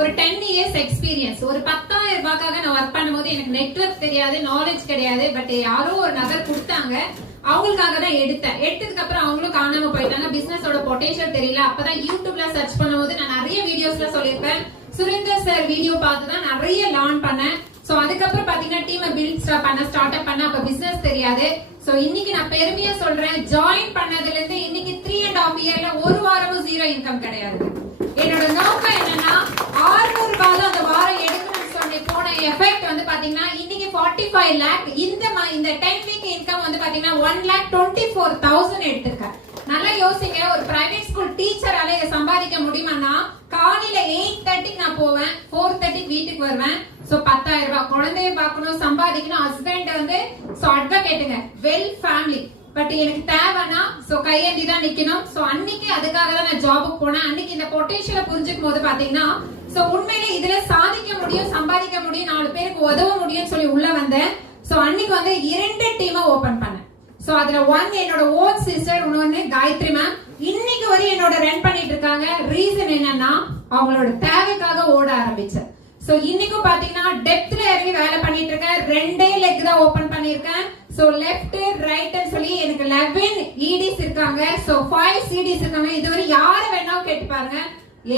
ஒரு 10 years experience. ஒரு 10,000 ரூபாய்க்காக நான் ஒர்க் பண்ணும்போது எனக்கு நெட்வொர்க் தெரியாது, நாலேஜ் கிடையாது. பட் யாரோ ஒரு நபர் கொடுத்தாங்க, அவங்களுக்காக தான் எடுத்ததுக்கு அப்புறம் அவங்களும் காணாம போயிட்டாங்க. பிசினஸோட பொட்டன்ஷியல் தெரியல. அப்பதான் யூடியூப்ல சர்ச் பண்ணும்போது நான் நிறைய வீடியோஸ்ல சொல்லியிருப்பேன். சுரேந்தர் சார் வீடியோ பார்த்து தான் நிறைய லேர்ன் பண்ணேன். சோ அதுக்கப்புறம் பாத்தீங்கன்னா டீமை பில்ட் ஸ்டார்ட் அப் பண்ண. அப்ப பிசினஸ் தெரியாது. சோ இன்னைக்கு நான் பெருமையா சொல்றேன், ஜாயின் பண்ணதுல இருந்து இன்னைக்கு 3.5 இயர்ல ஒரு வாரமும் ஜீரோ இன்கம் கிடையாது. என்னோட நோக்கம் என்னன்னா 600 ரூபாய் அந்த வாரம் எடுக்கணும்னு சொல்லி போன எஃபெக்ட் வந்து பாத்தீங்கன்னா இன்னைக்கு 45 lakh. இந்த 10 வீக் இன்கம் வந்து பாத்தீங்கன்னா 1,24,000 எடுத்திருக்கேன். நல்லா யோசிங்க, ஒரு பிரைவேட் ஸ்கூல் டீச்சரால இதை சம்பாதிக்க முடியுமான்னா காலையில 8:30 நான் போவேன், 4:30 வீட்டுக்கு வருவேன். சோ 10,000 ரூபாய். குழந்தைய பார்க்கணும், சம்பாதிக்கணும். ஹஸ்பண்ட் வந்து அட்வொகேட்டுங்க, வெல் ஃபேமிலி. பட் எனக்கு தேவைன்னா சோ கையேந்தி தான் நிக்கணும். சோ அன்னைக்கு அதுக்காக தான் நான் ஜாபுக்கு போனேன். அன்னைக்கு இந்த பொட்டன்ஷியலை புரிஞ்சுக்கும் போது பாத்தீங்கன்னா சோ உண்மையிலே இதுல சாதிக்க முடியும், சம்பாதிக்க முடியும், 4 பேருக்கு உதவ முடியும்னு சொல்லி உள்ள வந்தேன். சோ அன்னைக்கு வந்து 2 டீமை ஓபன் பண்ணேன். சோ அதுல ஒன் என்னோட ஓன் சிஸ்டர், இன்னொன்னு காயத்ரி மேம். இன்னைக்கு வரையும் என்னோட ரன் பண்ணிட்டு இருக்காங்க. ரீசன் என்னன்னா அவங்களோட தேவைக்காக ஓட ஆரம்பிச்சேன். சோ இன்னைக்கும் பாத்தீங்கன்னா டெப்த்ல இறங்கி வேலை பண்ணிட்டு இருக்கேன். 2 லெக் தான் ஓபன் பண்ணிருக்கேன். சோ லெஃப்ட் ரைட் சொல்லி எனக்கு 11 EDs இருக்காங்க. சோ 5 CDs இருக்காங்க. இதுவரை யாரை வேணாலும் கேட்டு பாருங்க,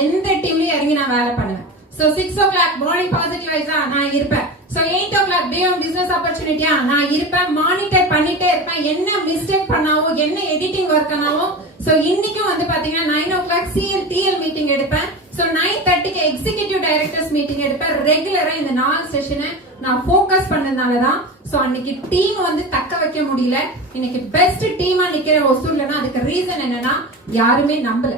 எந்த டீம்லயும் இறங்கி நான் வேலை பண்ணுவேன். சோ 6 o'clock மார்னிங் பாசிட்டிவைஸா நான் இருப்பேன். So 8 o'clock day on business ஆப்பர்ச்சுனிட்டியா நான் இருப்பேன். மானிட்டர் பண்ணிட்டே இருப்பேன், என்ன மிஸ்டேக் பண்ணாவும் என்ன எடிட்டிங் ஒர்க் ஆனாவும். சோ இன்னைக்கும் வந்து பாத்தீங்கன்னா 9 o'clock CLTL மீட்டிங் எடுப்பேன். சோ 9:30 எக்ஸிகியூட்டிவ் டைரக்டர்ஸ் மீட்டிங் எடுப்பேன். ரெகுலரா இந்த 4 செஷனை நான் ஃபோக்கஸ் பண்ணதுனாலதான் சோ அன்னைக்கு டீம் வந்து தக்க வைக்க முடியல. இன்னைக்கு பெஸ்ட் டீமா நிக்கிற ஒசூர்லன்னா அதுக்கு ரீசன் என்னன்னா யாருமே நம்பல.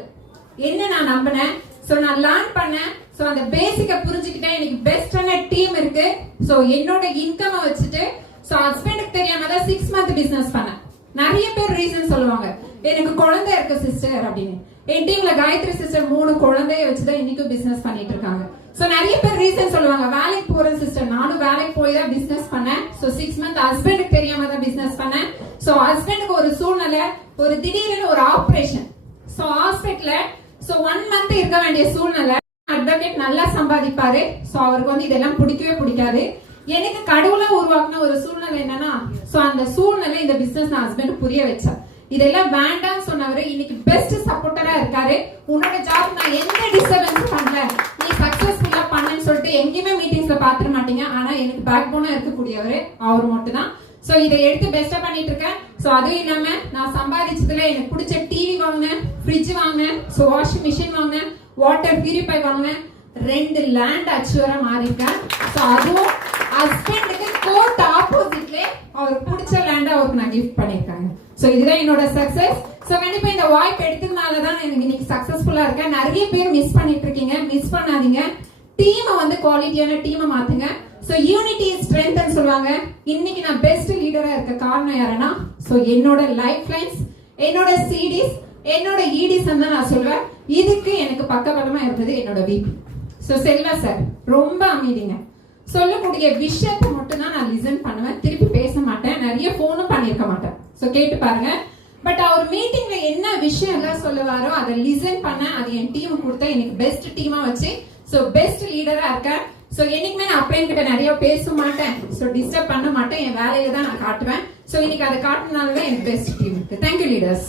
என்ன நான் நம்பினேன், சோ நான் லேர்ன் பண்ணேன். சோ அந்த பேசிக்க புரிஞ்சுக்கிட்டேன். எனக்கு பெஸ்டான டீம் இருக்கு. சோ என்னோட இன்கம் வச்சுட்டு சோ ஹஸ்பண்டுக்கு தெரியாம தான் 6 month பிசினஸ் பண்ணேன். நிறைய பேர் ரீசன் சொல்லுவாங்க, எனக்கு குழந்தை இருக்கு சிஸ்டர் அப்படின்னு. என் டீம்ல காயத்ரி சிஸ்டர் 3 குழந்தைய வச்சுதான் இன்னைக்கும் பிசினஸ் பண்ணிட்டு இருக்காங்க. சோ நிறைய பேர் ரீசன் சொல்லுவாங்க, வேலைக்கு போறேன் சிஸ்டர். நானும் வேலைக்கு போய் தான் பிசினஸ் பண்ணேன். சோ 6 month ஹஸ்பண்டுக்கு தெரியாம தான் பிசினஸ் பண்ணேன். சோ ஹஸ்பண்டுக்கு ஒரு சூழ்நிலை, ஒரு திடீர்னு ஒரு ஆபரேஷன். சோ ஹாஸ்பிட்டல்ல சோ 1 month இருக்க வேண்டிய சூழ்நிலை. அட்வொகேட் நல்லா சம்பாதிப்பாரு. சோ அவருக்கு வந்து இதெல்லாம் பிடிக்கவே பிடிக்காது. எனக்கு கடவுளா உருவாக்குன ஒரு சூழ்நிலை என்னன்னா சோ அந்த சூழ்நிலை இந்த பிசினஸ் நான் ஹஸ்பண்ட் புரிய வச்சேன். இதெல்லாம் வேண்டாம்னு சொன்னவரு இன்னைக்கு பெஸ்ட் சப்போர்ட்டரா இருக்காரு. உன்னோட ஜாப் நான் எந்த டிஸ்டர்பன்ஸ் பண்ணல, நீ சக்சஸ்ஃபுல்லா பண்ணன்னு சொல்லிட்டு எங்கேயுமே மீட்டிங்ஸ்ல பாத்துட மாட்டீங்க. ஆனா எனக்கு பேக் போனா இருக்கக்கூடியவரு அவர் மட்டும் தான். சோ இதை எடுத்து பெஸ்டா பண்ணிட்டு இருக்கேன். சோ அதுவும் இல்லாம நான் சம்பாதிச்சதுல எனக்கு பிடிச்ச டிவி வாங்கினேன், ஃப்ரிட்ஜ் வாங்கினேன், சோ வாஷிங் மிஷின் வாங்கினேன், வாட்டர் பியூரிஃபை வாங்கினேன், 2 லேண்ட் அச்சுவரா மாறிருக்கேன். சோ அதுவும் ஹஸ்பண்டுக்கு கோர்ட் ஆப்போசிட்ல அவருக்கு பிடிச்ச லேண்ட் அவருக்கு நான் கிஃப்ட் பண்ணிருக்காங்க. சோ இதுதான் என்னோட சக்சஸ். சோ கண்டிப்பா இந்த வாய்ப்பு எடுத்ததுனாலதான் எனக்கு இன்னைக்கு சக்சஸ்ஃபுல்லா இருக்கேன். நிறைய பேர் மிஸ் பண்ணிட்டு இருக்கீங்க, மிஸ் பண்ணாதீங்க. டீமை வந்து குவாலிட்டியான டீமை மாத்துங்க. சோ யூனிட்டி இஸ் ஸ்ட்ரென்த் சொல்லுவாங்க. இன்னைக்கு நான் பெஸ்ட் லீடரா இருக்க காரணம் யாருன்னா சோ என்னோட லைஃப் லைன்ஸ், என்னோட CDs, என்னோட EDs தான் நான் சொல்வேன். இதுக்கு எனக்கு பக்கபலமா இருந்தது என்னோட VP. சோ செல்வா சார் ரொம்ப அமைதிங்க. சொல்லக்கூடிய விஷயத்தை மட்டும் தான் நான் லிசன் பண்ணுவேன், திருப்பி பேச மாட்டேன். நிறைய போனும் பண்ணிருக்க மாட்டேன். சோ கேட்டு பாருங்க. பட் அவர் மீட்டிங்ல என்ன விஷயம் எல்லாம் சொல்லுவாரோ அதை லிசன் பண்ண, அது என் டீம் கொடுத்த எனக்கு பெஸ்ட் டீமா வச்சு சோ பெஸ்ட் லீடரா இருக்கேன். சோ என்னைக்குமே நான் அப்பையன் கிட்ட நிறைய பேச மாட்டேன், சோ டிஸ்டர்ப் பண்ண மாட்டேன். என் வேலையில தான் நான் காட்டுவேன். சோ இன்னைக்கு அதை காட்டுனாலதான் எனக்கு பெஸ்ட் டீம் இருக்கு. Thank you leaders.